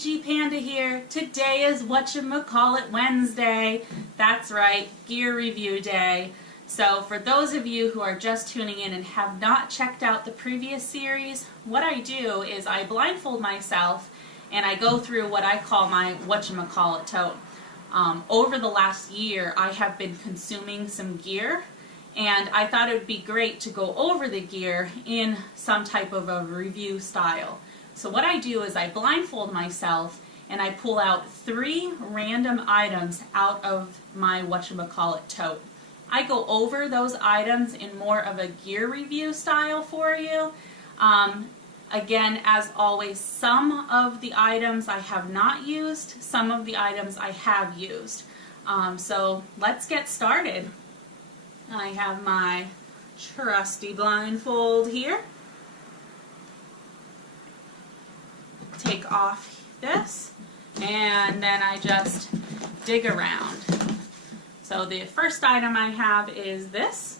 SkinnyGPanda here. Today is whatchamacallit Wednesday. That's right, gear review day. So for those of you who are just tuning in and have not checked out the previous series, what I do is I blindfold myself and I go through what I call my whatchamacallit tote. Over the last year I have been consuming some gear, and I thought it would be great to go over the gear in some type of a review style. So what I do is I blindfold myself and I pull out 3 random items out of my whatchamacallit tote. I go over those items in more of a gear review style for you. Again, as always, some of the items I have not used, some of the items I have used. So let's get started. I have my trusty blindfold here. Take off this, and then I just dig around. So the first item I have is this.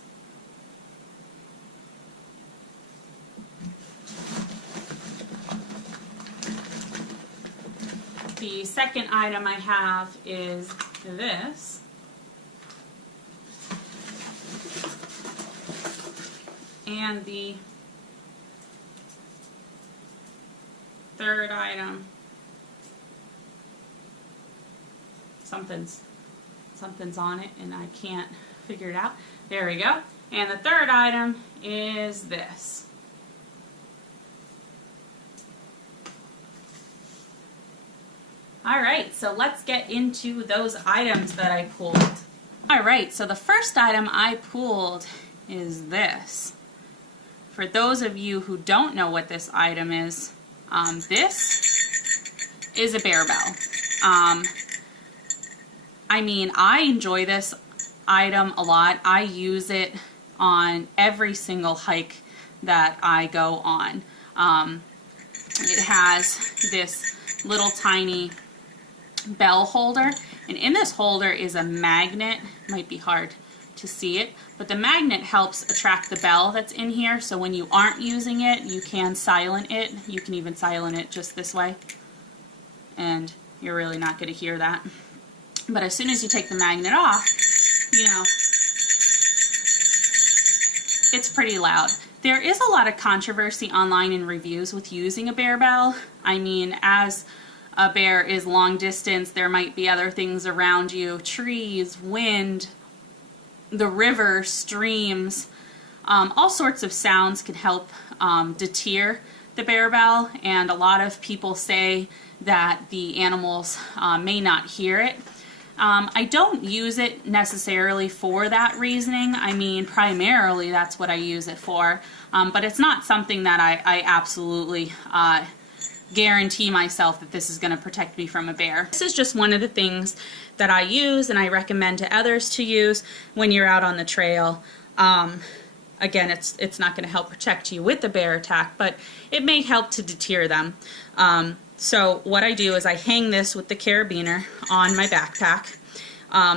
The second item I have is this. And the third item, something's on it and I can't figure it out. There we go. And the third item is this. Alright, so let's get into those items that I pulled. Alright, so the first item I pulled is this. For those of you who don't know what this item is, this is a bear bell. I mean, I enjoy this item a lot. I use it on every single hike that I go on. It has this little tiny bell holder, and in this holder is a magnet. Might be hard to see it, but the magnet helps attract the bell that's in here, so when you aren't using it, you can silent it. You can even silent it just this way, and you're really not going to hear that. But as soon as you take the magnet off, you know, it's pretty loud. There is a lot of controversy online in reviews with using a bear bell. I mean, as a bear is long distance, there might be other things around you, trees, wind, the river, streams, all sorts of sounds can help deter the bear bell, and a lot of people say that the animals may not hear it. I don't use it necessarily for that reasoning. I mean, primarily that's what I use it for, but it's not something that I absolutely guarantee myself that this is going to protect me from a bear. This is just one of the things that I use and I recommend to others to use when you're out on the trail. Again, it's not going to help protect you with the bear attack, but it may help to deter them. So what I do is I hang this with the carabiner on my backpack.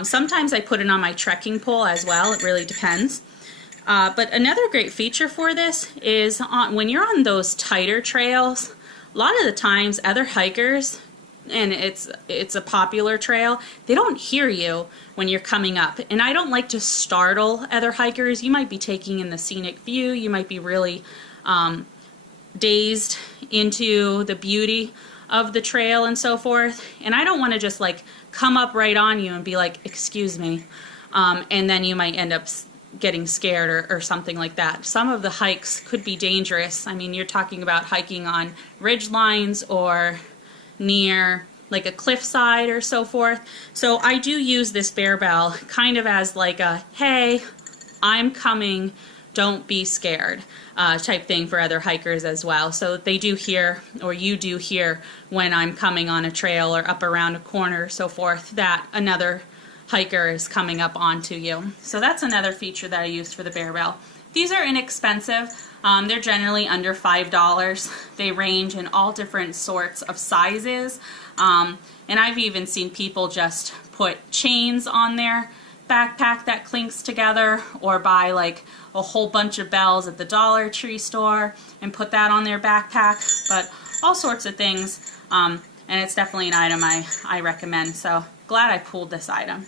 Sometimes I put it on my trekking pole as well. It really depends. But another great feature for this is when you're on those tighter trails, a lot of the times other hikers, and it's a popular trail, they don't hear you when you're coming up. And I don't like to startle other hikers. You might be taking in the scenic view, you might be really dazed into the beauty of the trail and so forth, and I don't want to just like come up right on you and be like, excuse me, and then you might end up getting scared or something like that. Some of the hikes could be dangerous. I mean, you're talking about hiking on ridge lines or near like a cliffside or so forth. So I do use this bear bell kind of as like a, hey, I'm coming, don't be scared type thing for other hikers as well. So they do hear, or you do hear, when I'm coming on a trail or up around a corner or so forth, that another hiker is coming up onto you. So that's another feature that I use for the bear bell. These are inexpensive. They're generally under $5. They range in all different sorts of sizes. And I've even seen people just put chains on their backpack that clinks together, or buy like a whole bunch of bells at the Dollar Tree store and put that on their backpack. But all sorts of things. and it's definitely an item I recommend. So glad I pulled this item.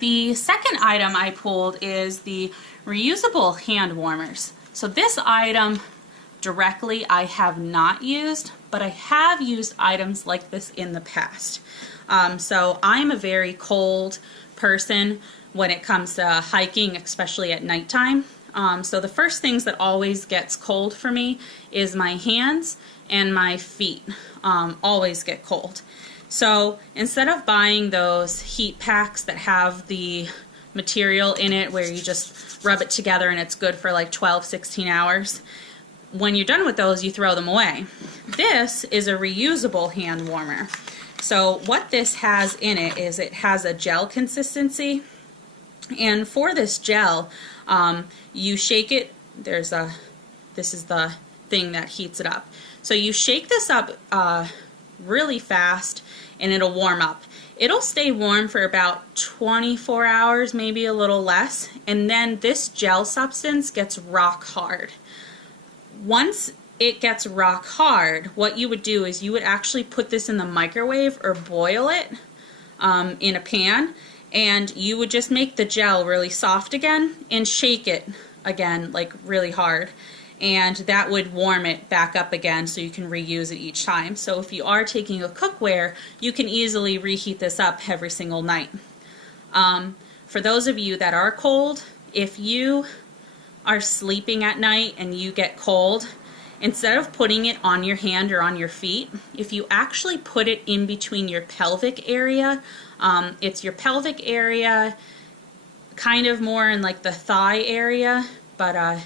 The second item I pulled is the reusable hand warmers. So this item directly I have not used, but I have used items like this in the past. So I'm a very cold person when it comes to hiking, especially at nighttime. So the first things that always gets cold for me is my hands and my feet always get cold. So instead of buying those heat packs that have the material in it where you just rub it together and it's good for like 12-16 hours, when you're done with those, you throw them away. This is a reusable hand warmer. So what this has in it is it has a gel consistency, and for this gel, you shake it. This is the thing that heats it up. So you shake this up really fast and it'll warm up. It'll stay warm for about 24 hours, maybe a little less, and then this gel substance gets rock hard. Once it gets rock hard, what you would do is you would actually put this in the microwave or boil it in a pan, and you would just make the gel really soft again and shake it again like really hard, and that would warm it back up again so you can reuse it each time. So if you are taking a cookware, you can easily reheat this up every single night. For those of you that are cold, if you are sleeping at night and you get cold, instead of putting it on your hand or on your feet, if you actually put it in between your pelvic area, it's your pelvic area, kind of more in like the thigh area, but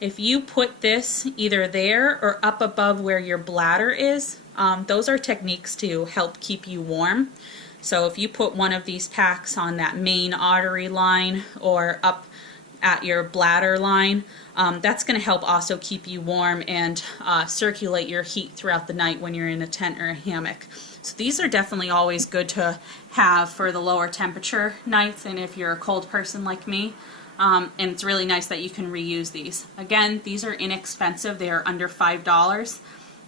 if you put this either there or up above where your bladder is, those are techniques to help keep you warm. So if you put one of these packs on that main artery line or up at your bladder line, that's going to help also keep you warm and circulate your heat throughout the night when you're in a tent or a hammock. So these are definitely always good to have for the lower temperature nights, and if you're a cold person like me. And it's really nice that you can reuse these. Again, these are inexpensive. They are under $5.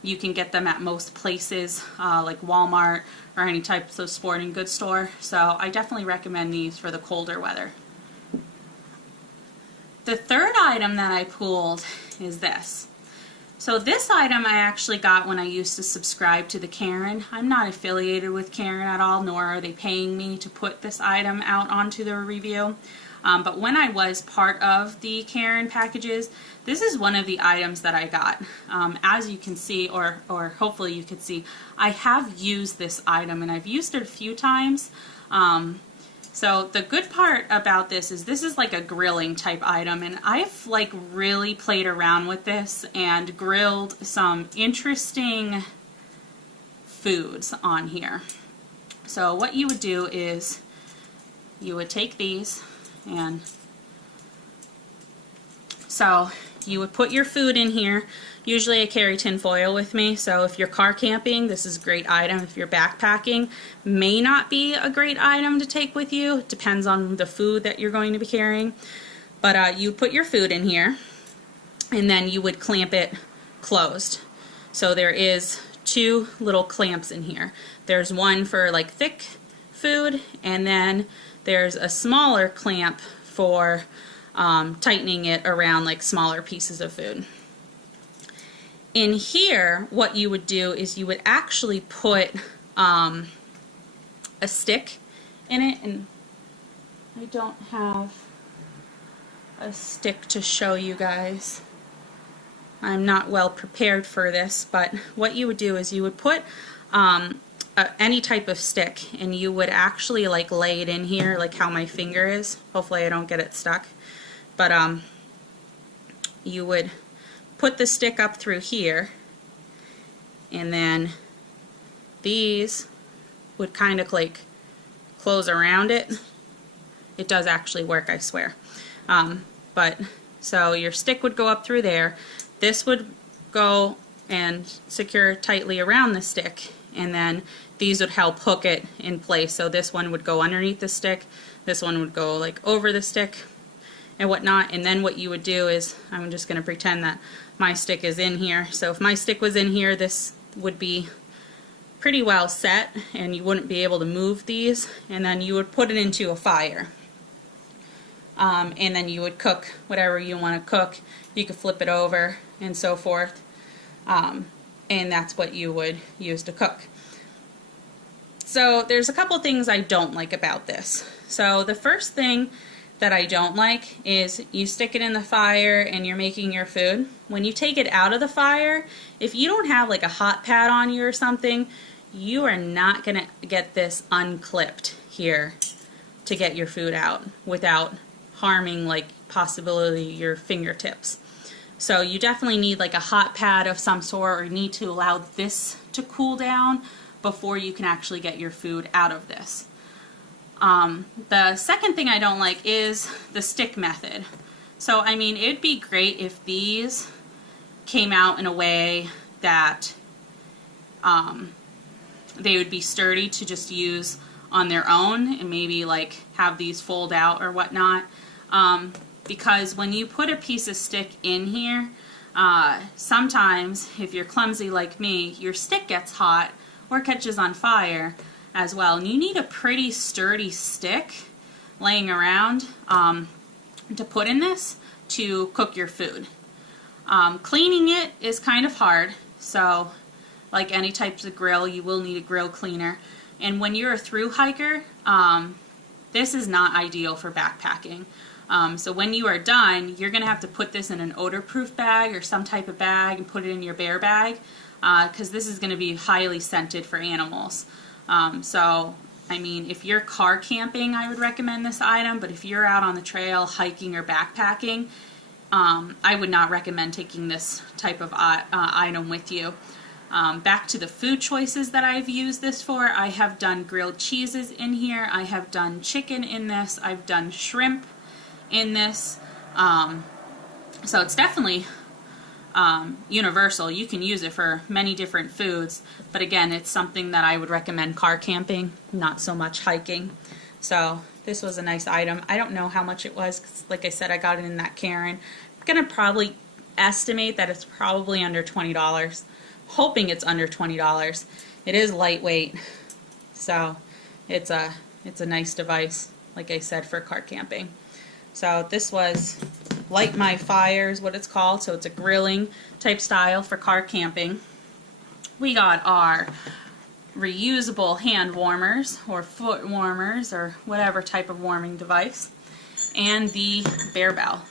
You can get them at most places like Walmart or any types of sporting goods store. So I definitely recommend these for the colder weather. The third item that I pulled is this. So this item I actually got when I used to subscribe to the Karen. I'm not affiliated with Karen at all, nor are they paying me to put this item out onto the review. But when I was part of the Karen packages, this is one of the items that I got. As you can see, or hopefully you could see, I have used this item and I've used it a few times. So the good part about this is like a grilling type item, and I've like really played around with this and grilled some interesting foods on here. So what you would do is you would take these, and so you would put your food in here. Usually I carry tin foil with me, so if you're car camping, this is a great item. If you're backpacking, may not be a great item to take with you. It depends on the food that you're going to be carrying. But you put your food in here, and then you would clamp it closed. So there is two little clamps in here. There's one for like thick food, and then there's a smaller clamp for tightening it around like smaller pieces of food. In here, what you would do is you would actually put a stick in it, and I don't have a stick to show you guys. I'm not well prepared for this, but what you would do is you would put any type of stick, and you would actually like lay it in here like how my finger is. Hopefully I don't get it stuck. But you would put the stick up through here, and then these would kind of like close around it. It does actually work, I swear. But so your stick would go up through there. This would go and secure tightly around the stick, and then these would help hook it in place. So this one would go underneath the stick, this one would go like over the stick and whatnot. And then what you would do is, I'm just going to pretend that my stick is in here. So if my stick was in here, this would be pretty well set, and you wouldn't be able to move these, and then you would put it into a fire. And then you would cook whatever you want to cook. You could flip it over and so forth, and that's what you would use to cook. So there's a couple things I don't like about this. So the first thing that I don't like is you stick it in the fire and you're making your food. When you take it out of the fire, if you don't have like a hot pad on you or something, you are not going to get this unclipped here to get your food out without harming, like, possibly your fingertips. So you definitely need like a hot pad of some sort, or need to allow this to cool down before you can actually get your food out of this. The second thing I don't like is the stick method. So I mean, it'd be great if these came out in a way that they would be sturdy to just use on their own, and maybe like have these fold out or whatnot. Because when you put a piece of stick in here, sometimes if you're clumsy like me, your stick gets hot or catches on fire as well, and you need a pretty sturdy stick laying around to put in this to cook your food. Cleaning it is kind of hard, so like any types of grill, you will need a grill cleaner. And when you're a thru hiker, this is not ideal for backpacking. So when you are done, you're going to have to put this in an odor-proof bag or some type of bag and put it in your bear bag, because this is going to be highly scented for animals. So, I mean, if you're car camping, I would recommend this item, but if you're out on the trail hiking or backpacking, I would not recommend taking this type of item with you. Back to the food choices that I've used this for, I have done grilled cheeses in here, I have done chicken in this, I've done shrimp in this, so it's definitely universal. You can use it for many different foods, but again, it's something that I would recommend car camping, not so much hiking. So this was a nice item. I don't know how much it was, 'cause like I said, I got it in that Karen. I'm gonna probably estimate that it's probably under $20. Hoping it's under $20. It is lightweight, so it's a nice device, like I said, for car camping. So this was Light My Fire is what it's called, so it's a grilling type style for car camping. We got our reusable hand warmers or foot warmers or whatever type of warming device, and the bear bell.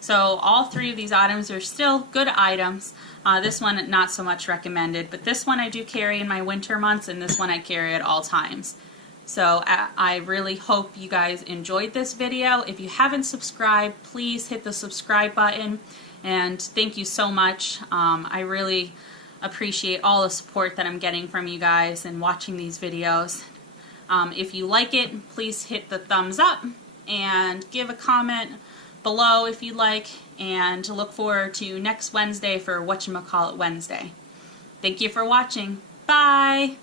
So all three of these items are still good items. This one not so much recommended, but this one I do carry in my winter months, and this one I carry at all times. So I really hope you guys enjoyed this video. If you haven't subscribed, please hit the subscribe button, and thank you so much. I really appreciate all the support that I'm getting from you guys and watching these videos. If you like it, please hit the thumbs up and give a comment below if you like, and look forward to next Wednesday for Whatchamacallit Wednesday. Thank you for watching. Bye!